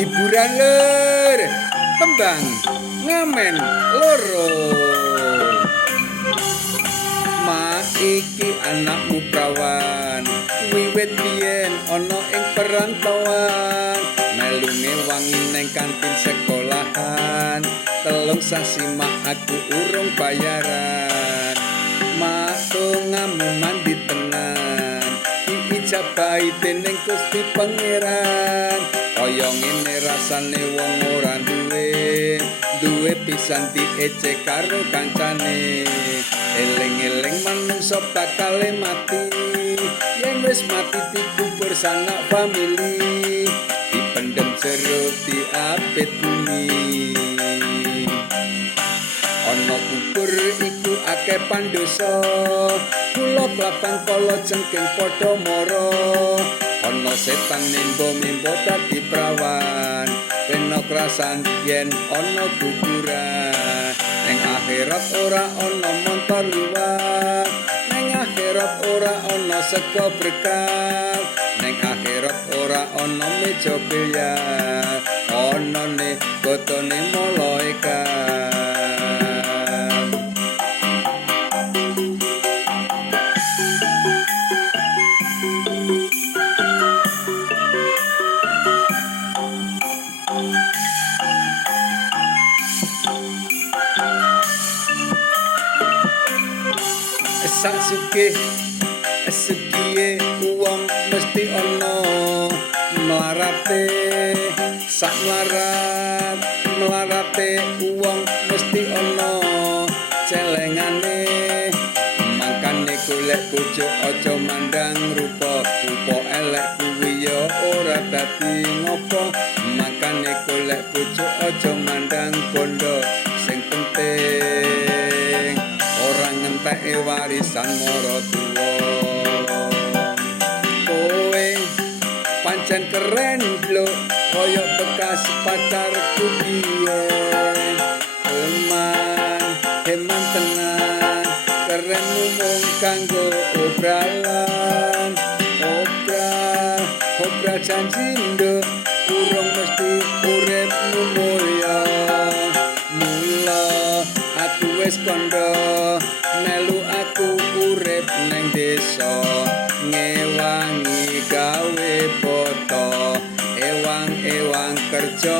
hiburan lur tembang ngamen loro ma iki anakmu prawan wiwit biyen ana ing perantauan melune wangi neng kantin sekolahan telung sasi mak aku urung bayaran mak ngamu mandi tenan diijabahi dening Gusti Pangeran kaya ngene rasane wong ora duwe pisan diecek karo kancane eling-eling manungsa bakal mati yen wis mati dikubur sanak famili dipendem jero diapit bumi ana kubur iku akeh pandosa kula klapang kala jengking padha mara ana setan mimbo-mimbo dadi prawan peno krasan yen ana kuburan ning akhirat ora ana montor liwat ning akhirat ora ana sego berkah ning akhirat ora ana meja biliar ana ne gotone malaikat sak sugihe wong mesti ana mlarate sak mlarate wong mesti ana celengane mangkane golek bojo aja mandang rupa elek kuwi ya ora dadi ngopo mangkane golek bojo aja mandang bondo sing penting ngentek warisan maratuwa kowe pancen keren lho kaya bekas pacarku biyen heman tenan keren mung kanggo obralan obral janji nduk urung mesti urip mulya mula aku wis kandha melu aku urip neng desa ngewangi gawe foto ewang kerja